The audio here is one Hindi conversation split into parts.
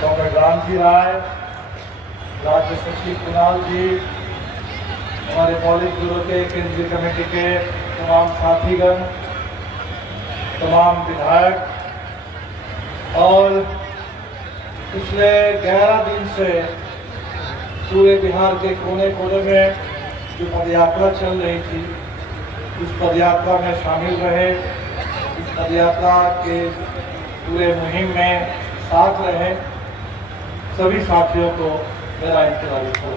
डॉक्टर रामजी राय, राज्य सचिव कुणाल जी, हमारे पॉलिट ब्यूरो के केंद्रीय कमेटी के तमाम साथीगण, तमाम विधायक और पिछले 11 दिन से पूरे बिहार के कोने कोने में जो पदयात्रा चल रही थी, उस पदयात्रा में शामिल रहे, इस पदयात्रा के पूरे मुहिम में साथ रहे सभी साथियों को मेरा इंतजार हो।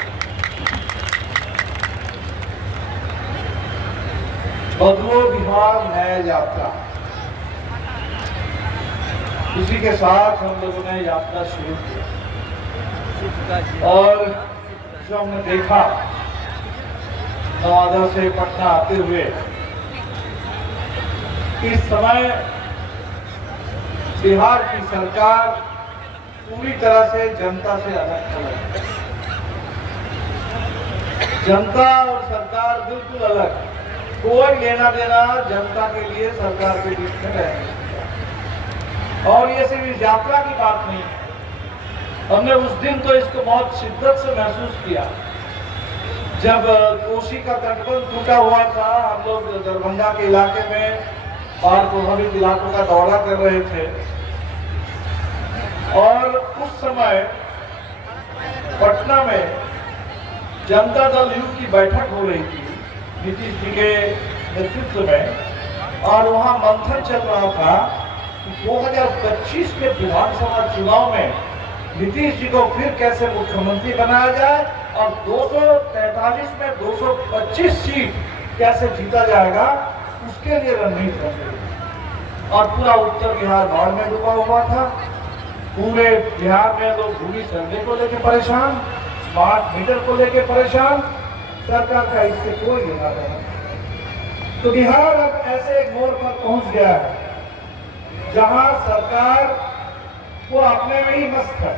बदलो बिहार नया यात्रा, इसी के साथ हम लोगों ने यात्रा शुरू की और जो हमने देखा नवादा से पटना आते हुए, इस समय बिहार की सरकार पूरी तरह से जनता से अलग थलग है। जनता और सरकार बिल्कुल अलग, कोई लेना देना जनता के लिए सरकार के बीच में नहीं। और ये सिर्फ इस यात्रा की बात नहीं है, हमने उस दिन तो इसको बहुत शिद्दत से महसूस किया जब कोसी का तटबंध टूटा हुआ था। हम लोग दरभंगा के इलाके में बाढ़ प्रभावित इलाकों का दौरा कर रहे थे और उस समय पटना में जनता दल यू की बैठक हो रही थी नीतीश जी के नेतृत्व में, और वहां मंथन चल रहा था कि 2025 के विधानसभा चुनाव में नीतीश जी को फिर कैसे मुख्यमंत्री बनाया जाए और 243 में 225 सीट कैसे जीता जाएगा, उसके लिए रणनीति बन रही। और पूरा उत्तर बिहार बाढ़ में डूबा हुआ था। पूरे बिहार में लोग भूमि सर्वे को लेकर परेशान, स्मार्ट मीटर को लेकर परेशान, सरकार का इससे कोई लेना देना। तो बिहार अब ऐसे एक मोड़ पर पहुंच गया है जहां सरकार वो अपने में ही मस्त है,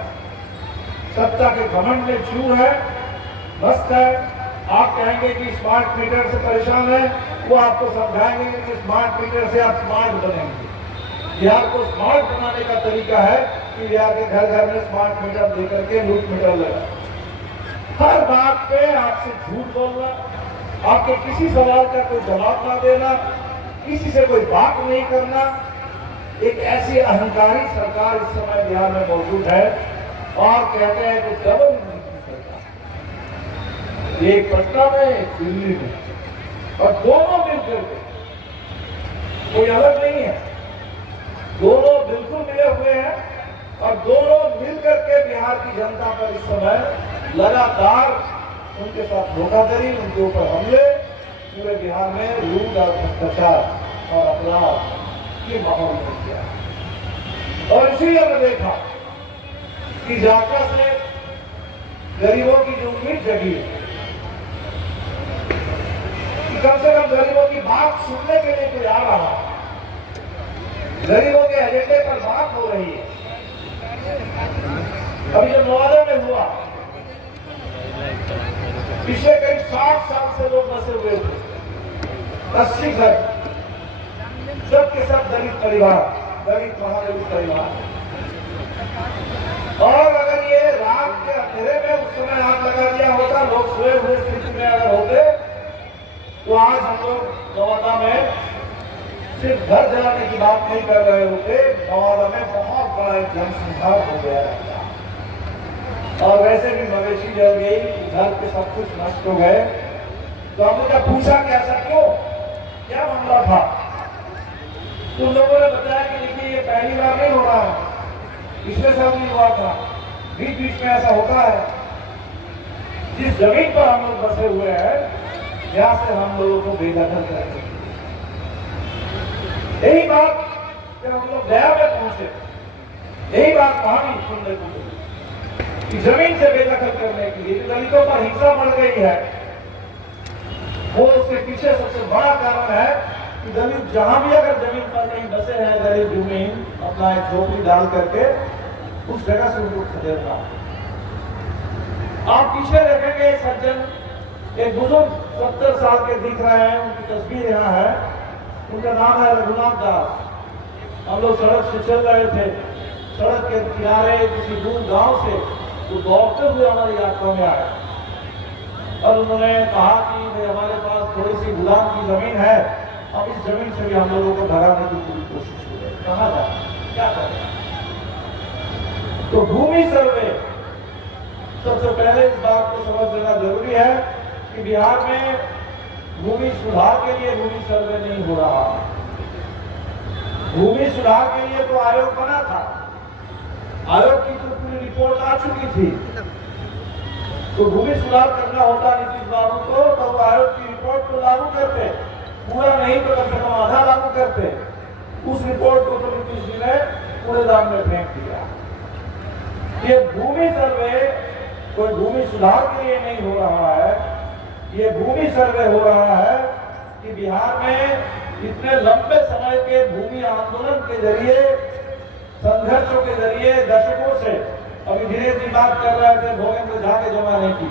सत्ता के घमंड में चूर है, मस्त है। आप कहेंगे कि स्मार्ट मीटर से परेशान है, वो आपको समझाएंगे कि स्मार्ट मीटर से आप स्मार्ट बनेंगे। बिहार को स्मार्ट बनाने का तरीका है कि बिहार के घर घर में स्मार्ट मीटर लेकर के लूट मीटर लगा, हर बात पे आपसे झूठ बोलना, आपके किसी सवाल का कोई जवाब ना देना, किसी से कोई बात नहीं करना। एक ऐसी अहंकारी सरकार इस समय बिहार में मौजूद है और कहते हैं कि डबल इंजन की सरकार, एक पटना में एक दिल्ली में, और दोनों मिलकर के, कोई अलग नहीं है, दोनों बिल्कुल मिले हुए हैं और दोनों मिलकर के बिहार की जनता पर इस समय लगातार उनके साथ धोखाधड़ी, उनके ऊपर हमले, पूरे बिहार में लूट और भ्रष्टाचार और अपराध ये माहौल बन गया। और इसीलिए हमने देखा कि यात्रा से गरीबों की जो उम्मीद जगी है कि कम से कम गरीबों की बात सुनने के लिए कोई आ रहा है, गरीबों के एजेंडे पर बात हो रही है। अभी जब नवादा में हुआ, पिछले करीब 60 साल से लोग बसे हुए थे, 80 घर, सबके सब दलित परिवार, दलित महादलित परिवार। और अगर ये रात के अंधेरे में उस समय आग लगा दिया होता, लोग सोए हुए स्थिति में अगर होते, तो आज हम लोग नवादा में सिर्फ घर जलाने की बात नहीं कर रहे होते, नवादा में बहुत बड़ा एक जनसंहार हो गया रहता। और वैसे भी मवेशी जल गई, घर के सब कुछ नष्ट हो गए। तो हमने जब पूछा कि ऐसा क्यों, क्या मामला था, तो लोगों ने बताया कि देखिए ये पहली बार नहीं हो रहा है, पिछले साल भी हुआ था, बीच बीच में ऐसा होता है। जिस जमीन पर हम लोग बसे हुए हैं, यहाँ से हम लोगों को बेदखल करेंगे। यही बात जब हम लोग गया में पहुंचे, यही बात कहानी सुनने को मिली कि जमीन से बेदखल करने के लिए दलितों पर हिंसा बढ़ गई है। वो उसके पीछे सबसे बड़ा कारण है कि दलित जहां भी अगर जमीन पर कहीं बसे हैं, गरीब जमीन अपना एक झोपड़ी डाल करके, उस जगह से उनको खदेड़ना। आप पीछे देखेंगे एक सज्जन, एक बुजुर्ग 70 साल के दिख रहे हैं, उनकी तस्वीर यहाँ है, उनका नाम है रघुनाथ दास। हम लोग सड़क से चल रहे थे सड़क के किनारे किसी दूर गांव से वो दौड़ते हुए हमारी यात्रा में आए और उन्होंने कहा कि भाई हमारे पास थोड़ी सी गुलाम की जमीन है, अब इस जमीन से भी हम लोगों को भगाने की पूरी कोशिश हो रही है, कहाँ जाए क्या करें। तो भूमि सर्वे, सबसे पहले इस बात को समझ लेना जरूरी है कि बिहार में भूमि सुधार के लिए भूमि सर्वे नहीं हो रहा। भूमि सुधार के लिए तो आयोग बना था, आयोग की तो पूरी रिपोर्ट आ चुकी थी। तो भूमि सुधार करना होता नीतीश बाबू को तो वो आयोग की रिपोर्ट को लागू करते, पूरा नहीं तो कम से कम आधा लागू करते। उस रिपोर्ट को तो नीतीश जी ने कूड़ेदान में फेंक दिया। ये भूमि सर्वे कोई भूमि सुधार के लिए नहीं हो रहा है, ये भूमि सर्वे हो रहा है कि बिहार में इतने लंबे समय के भूमि आंदोलन के जरिए, संघर्षों के जरिए दशकों से, अभी धीरे धीरे बात कर रहे थे भोगेंद्र झा के जमाने की,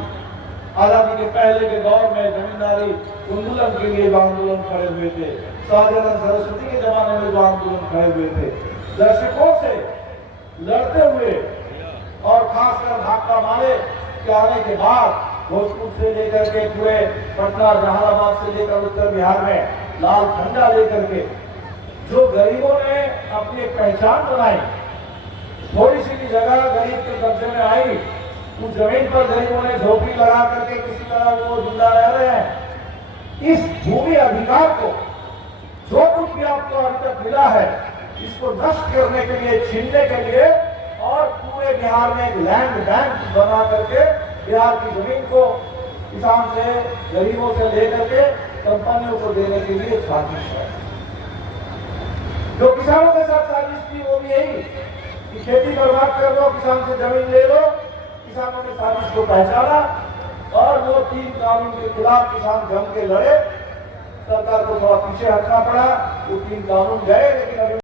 आजादी के पहले के दौर में जमींदारी उन्मूलन के लिए आंदोलन खड़े हुए थे, शाहजानंद सरस्वती के जमाने में जो आंदोलन खड़े हुए थे, दशकों से लड़ते हुए और खासकर भाकपा मारे के आने के बाद भोजपुर से लेकर के पूरे पटना जहानाबाद से लेकर उत्तर बिहार में लाल झंडा लेकर के जो गरीबों ने अपनी एक पहचान बनाई, थोड़ी सी भी जगह गरीब के कब्जे में आई, उस जमीन पर गरीबों ने झोपड़ी लगा करके किसी तरह वो जिंदा रह रहे हैं। इस भूमि अधिकार को जो कुछ भी आपको अभी तक मिला है, इसको नष्ट करने के लिए, छीनने के लिए और पूरे बिहार में एक लैंड बैंक बना करके बिहार की जमीन को किसान से, गरीबों से लेकर के कंपनियों को देने के लिए साजिश है। जो किसानों के साथ साजिश थी वो भी यही कि खेती बर्बाद कर दो, किसान से जमीन ले लो। किसानों ने साजिश को पहचाना और वो 3 कानून के खिलाफ किसान जम के लड़े। सरकार को थोड़ा पीछे हटना पड़ा, वो 3 कानून गए, लेकिन अभी